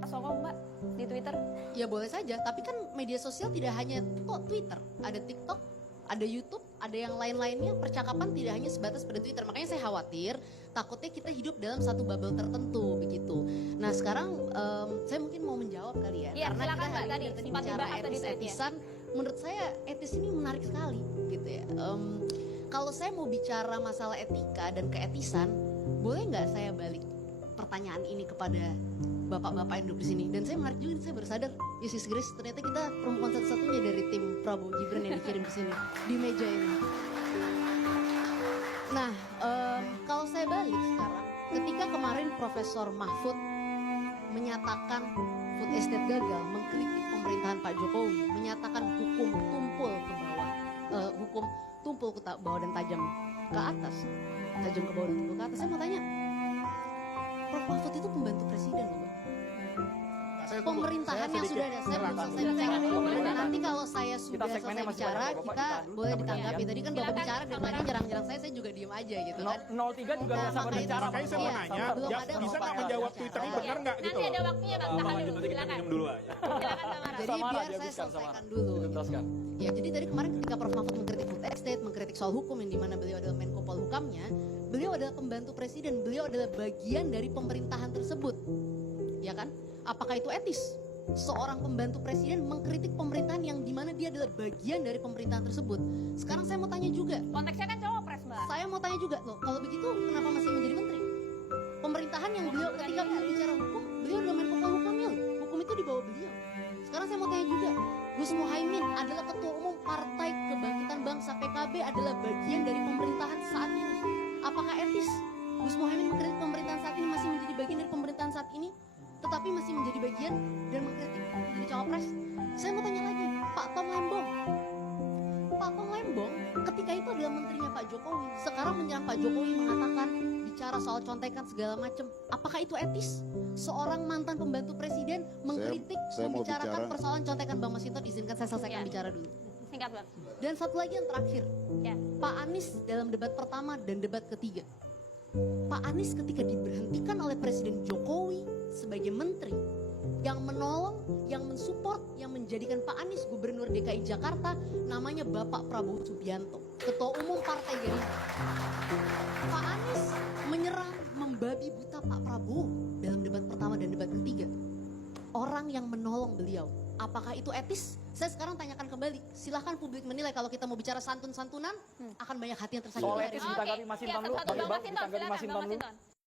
sokong Mbak di Twitter? Ya boleh saja, tapi kan media sosial tidak hanya Twitter, ada TikTok, ada YouTube, ada yang lain-lainnya. Percakapan tidak hanya sebatas pada Twitter. Makanya saya khawatir, takutnya kita hidup dalam satu bubble tertentu begitu. Nah sekarang saya mungkin mau menjawab kali ya, Iya, karena silakan, kita Mbak, hari tadi ini sempat bicara dibahas tadi etis-etisan. Menurut saya etis ini menarik sekali gitu ya. Kalau saya mau bicara masalah etika dan keetisan, boleh nggak saya balik pertanyaan ini kepada bapak-bapak yang duduk di sini? Dan saya menarik juga, saya baru sadar, Yesus Grace ternyata kita perempuan satu-satunya dari tim Prabowo Gibran yang dikirim ke sini di meja ini. Nah, kalau saya balik sekarang, ketika kemarin Profesor Mahfud menyatakan food estate gagal, mengkritik pemerintahan Pak Jokowi, menyatakan hukum tumpul ke bawah, hukum tumpul ke bawah dan tajam ke atas, tajam ke bawah dan tumpul ke atas. Saya mau tanya, Prof Mahfud itu pembantu presiden loh. Pemerintahannya sudah ada. Saya belum selesai bicara dulu. Nanti kalau saya sudah selesai bicara, kita boleh ditanggapi. Tadi kan bapak bicara dan tadi nyerang-nyerang saya juga diem aja gitu kan. 03 juga nggak sabar bicara. Makanya saya mau nanya, bisa nggak menjawab Twitter ini benar nggak gitu? Nanti ada waktunya Bang, tahan dulu, silakan. dulu aja. Silakan Samara. Jadi biar saya selesaikan dulu. Ya jadi tadi kemarin ketika Prof Mahfud mengkritik food estate, mengkritik soal hukum yang dimana beliau adalah Menko Polhukamnya, beliau adalah pembantu presiden, beliau adalah bagian dari pemerintahan tersebut, ya kan? Apakah itu etis? Seorang pembantu presiden mengkritik pemerintahan yang dimana dia adalah bagian dari pemerintahan tersebut. Sekarang saya mau tanya juga. Konteksnya kan cawapres Mbak. Saya mau tanya juga loh, kalau begitu kenapa masih menjadi menteri? Pemerintahan yang beliau ketika beliau bicara hukum, beliau adalah Menko Polhukamnya loh. Hukum itu di bawah beliau. Sekarang saya mau tanya juga, Gus Muhaimin adalah ketua umum Partai Kebangkitan Bangsa PKB, adalah bagian dari pemerintahan saat ini. Apakah etis Gus Muhaimin mengkritik pemerintahan saat ini, masih menjadi bagian dari pemerintahan saat ini, tetapi masih menjadi bagian dan mengkritik menjadi cawapres? Saya mau tanya lagi, Pak Tom Lembong. Pak Tom Lembong ketika itu adalah menterinya Pak Jokowi, sekarang menyerang Pak Jokowi, mengatakan bicara soal contekan segala macam. Apakah itu etis? Seorang mantan pembantu presiden mengkritik, membicarakan persoalan contekan. Bang Masinton, izinkan saya selesaikan bicara dulu. Singkat Bang. Dan satu lagi yang terakhir, Ya. Pak Anies dalam debat pertama dan debat ketiga, Pak Anies ketika diberhentikan oleh Presiden Jokowi sebagai menteri, yang menolong, yang mensupport, yang menjadikan Pak Anies gubernur DKI Jakarta namanya Bapak Prabowo Subianto, ketua umum Partai Gerindra. Pak Anies menyerang, membabi buta Pak Prabowo dalam debat pertama dan debat ketiga. Orang yang menolong beliau, apakah itu etis? Saya sekarang tanyakan kembali, silahkan publik menilai. Kalau kita mau bicara santun-santunan, akan banyak hati yang tersakiti. Soal etis ditanggapi Masinton dulu. Bang Masinton, silakan Bang Masinton.